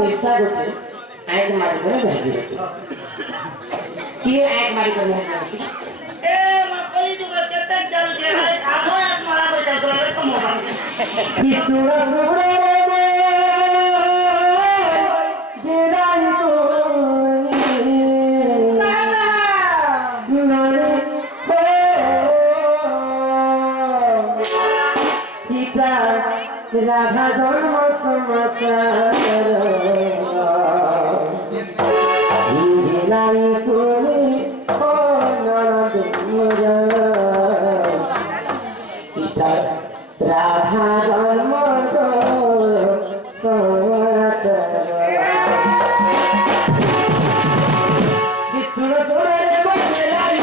मिर्चा गोटे आंख मारी करे भेजी किए आंख मारी करे भेजी ए मकली जुग केते चल छे आगो आंख मारा को चल करे तो मोबाइल किसुरा सुरा रे देराई को नानी पिता राधा जन्म समाचार हिराई तुमी ओ ननद मुरा पिता राधा जन्म समाचार सुनो सुनो रे बंदेलाई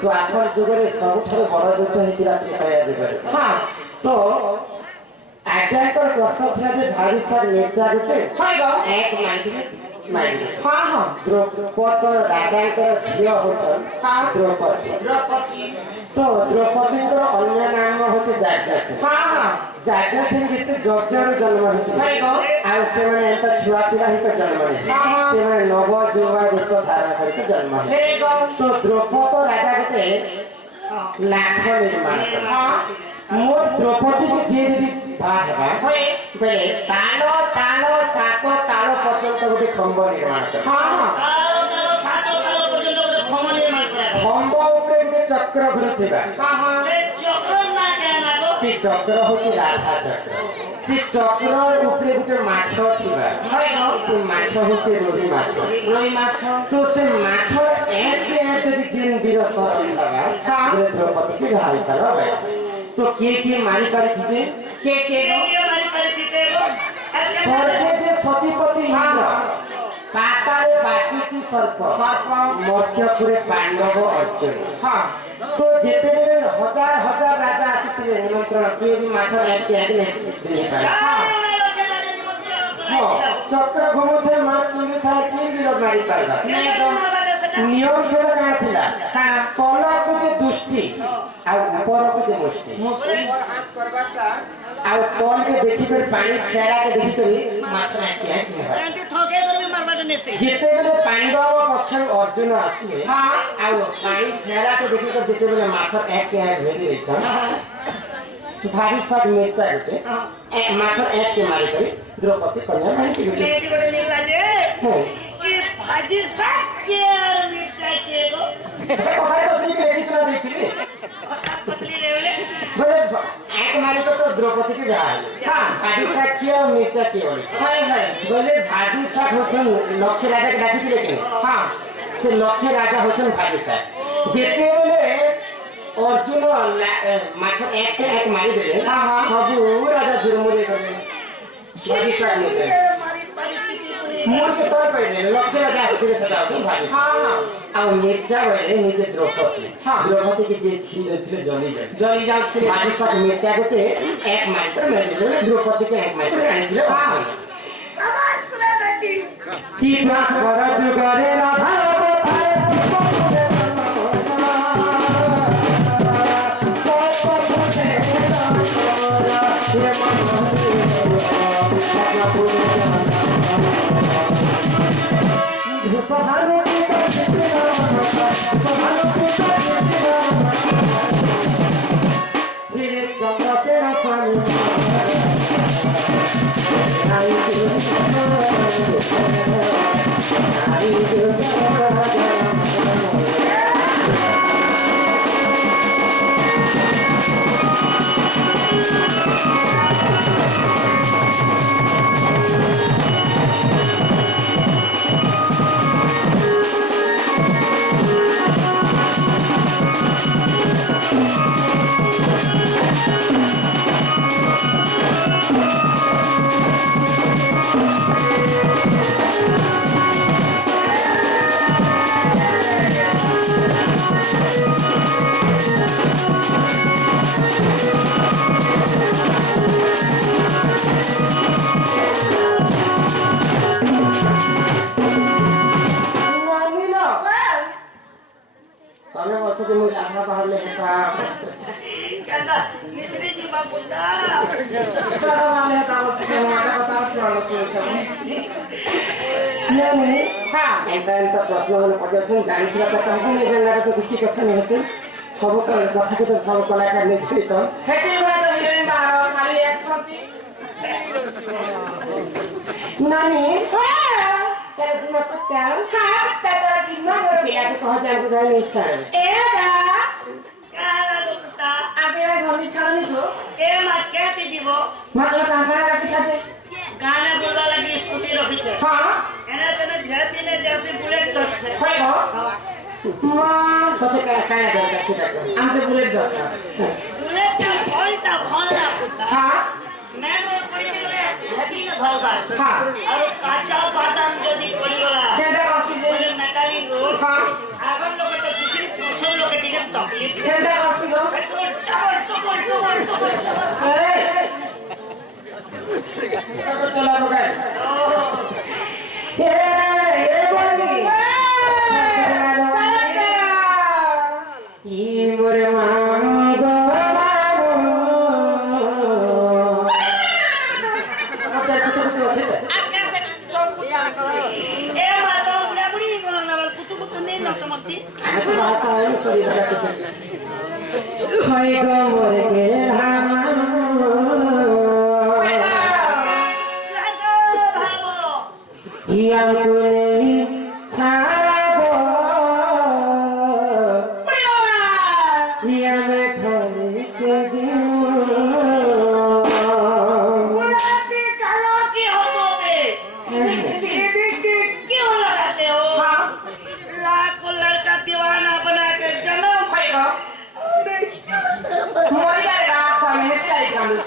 द्वापर जुगरे सबुठारु बड़ युद्ध हेतिला त्रेता जुगरे हां तो आज्ञाकर प्रश्न थिला जे भारी सार मिर्जा गुटे हां गो एक मारी हां हां द्रौपद राजाकर झियो होछ हां द्रौपदी तो द्रौपदी को अन्य नाम होछ जाज्ञसेन हां हां जाज्ञसेन जेते यज्ञर जन्म हेति हां गो आ से माने एत छुआ पिला हित जन्म हे से माने नव जुवा देश धारण करिक जन्म हे गो तो द्रौपद राजा गुटे लाख निर्माण हां मोर द्रौपदी के जे यदि बाहबा होय बेले तालो तालो सातो तालो पर्यंत गुटे खंभ निर्माण कर हां हां तालो तालो सातो तालो पर्यंत गुटे खंभ निर्माण कर खंभ ऊपर गुटे चक्र घुरुथिबा हां हां से चक्र ना के ना गो से चक्र होची राधा चक्र से चक्र ऊपर गुटे माछ थिबा होय गो से माछ होची रोही माछ तो से माछ एक यदि जिन वीर सती लगा हां द्रौपदी के हाल करबे तो के मारी पारे थिबे के मारी पारे थिबे स्वर्गे जे सतीपति इंद्र पाताले बासुकी सर्प मध्यपुरे पांडव अर्जुन हां तो जेते हजार हजार राजा आसीथिले निमंत्रण के भी माछ एक ने हां चक्र घुमथे माछ निगे थाए के भी मारी पारबा नियम से का थिला तला को जे दुष्टि आ ऊपर को जे मुष्टि हाथ करबाटा आ तल के देखि कर पानी छेरा के देखि करी माछ ना के एंती ठोके करबे मारबाटा नेसे जेते बेले पांडव पक्ष अर्जुन आसीबे हां आ पानी छेरा के देखि कर जेते बेले माछ एक के भेदी रही छ भारी सब मिर्चा गुटे माछ एक के मारी करी द्रौपदी कन्या मारी के लेजी गोटे निकला जे ये भाजी साग के और मिर्चा के गो कहाय पत्नी के लेडी सुना देखिले पतली रेवले बोले एक मारी तो द्रौपदी के बियाह हां भाजी साग के और मिर्चा के बोले हाय हाय बोले भाजी साग होछन लक्ष्य राजा के डाकी दिले के हां से लक्ष्य राजा होछन भाजी साग जेते बोले अर्जुन माछ एक के एक मारी देले हां सब राजा झुरमुरे करले भाजी साग मारी पारी मोर के तोर पड़े लक्ष्य राजा आसीले सदा तो भाई हां आ मिर्चा बले निजे द्रौपदी हां द्रौपदी के जे छीले छीले जली जाय भाजी साग मिर्चा गोटे एक मारी पर मेले द्रौपदी के एक मारी आनी दिले हां समाज सुना बेटी पिता परस करे राधा ତମେ ବଛ କି ମୁଁ ଗାଧା ବାହାରିଲେ କେନ୍ତା ନିଦ୍ରି ଯିବା ବୁଲା ଏନ୍ତା ଏନ୍ତା ପ୍ରଶ୍ନ ମାନେ ପଚାରୁଛନ୍ତି ଜାଣିଥିବା କଥା ହଉଛି ନିଜେ ନାରେ ତ କିଛି କଥା ନାହିଁ ହଉଛି ସବୁ କଥାକୁ ତ ସବୁ କଳାକାର ନିଜେ ତ ନାନୀ चलो तुम कुछ कहो हाँ तारा कितना बड़ा बिया तो कहाँ जाने को नहीं चाहे क्या लगता आगे वाला घोड़ी छावनी तो ए मत कहती जीवो मतलब कांगड़ा रखी छाते गाना बोलवा लगी स्कूटी रखी छे हाँ एना तने भेपी ने जैसे बुलेट धरी छे होय गो मां तो क्या दरकार से हम तो बुलेट दरकार बुलेट का भलता भला हाँ मैं रोड पड़ी गले हेदी न भलबा हाँ और काचा बादाम जदी पड़ी गला केंदा करसी जे बोले मेटाली रोड हाँ आगन लोग तो कुछ पछो लोग टिकट तकलीफ केंदा करसी गो चला बगा ए बोली चला ई मोरे मामू गो होय गो मोरे के हिया मुने छागो हिया में खरी के दियो गुलाबी कालो की हो तो बे सीधी की क्यों लगाते हो लाखों लड़का दीवाना बना के जन्म होय गो मोरी का रात सामने से आई कालू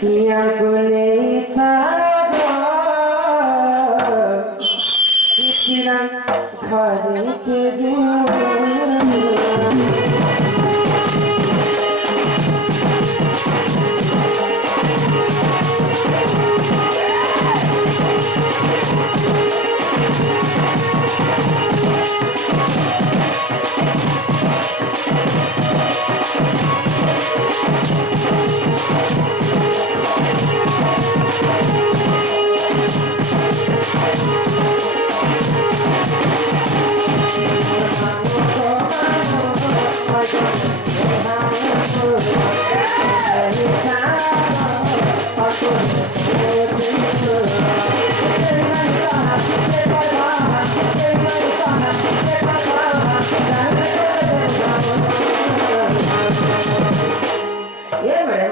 हिया मुने छागो हिया खरी के दियो ये मेरे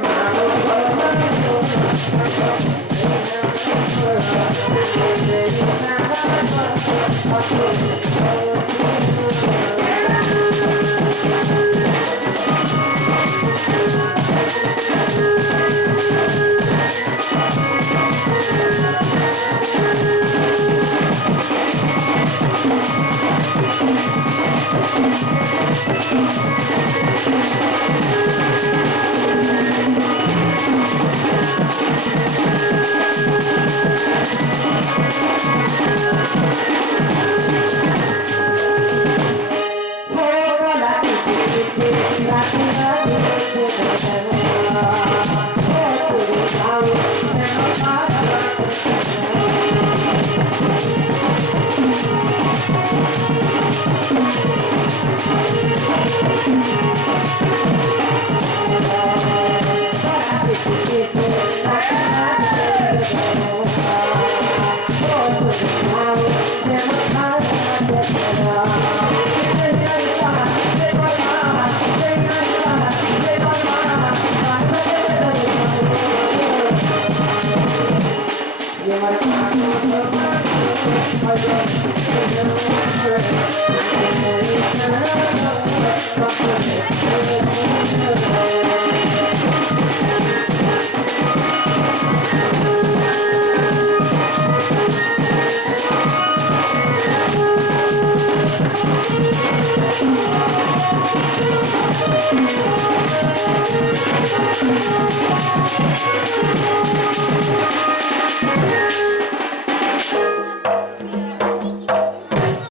के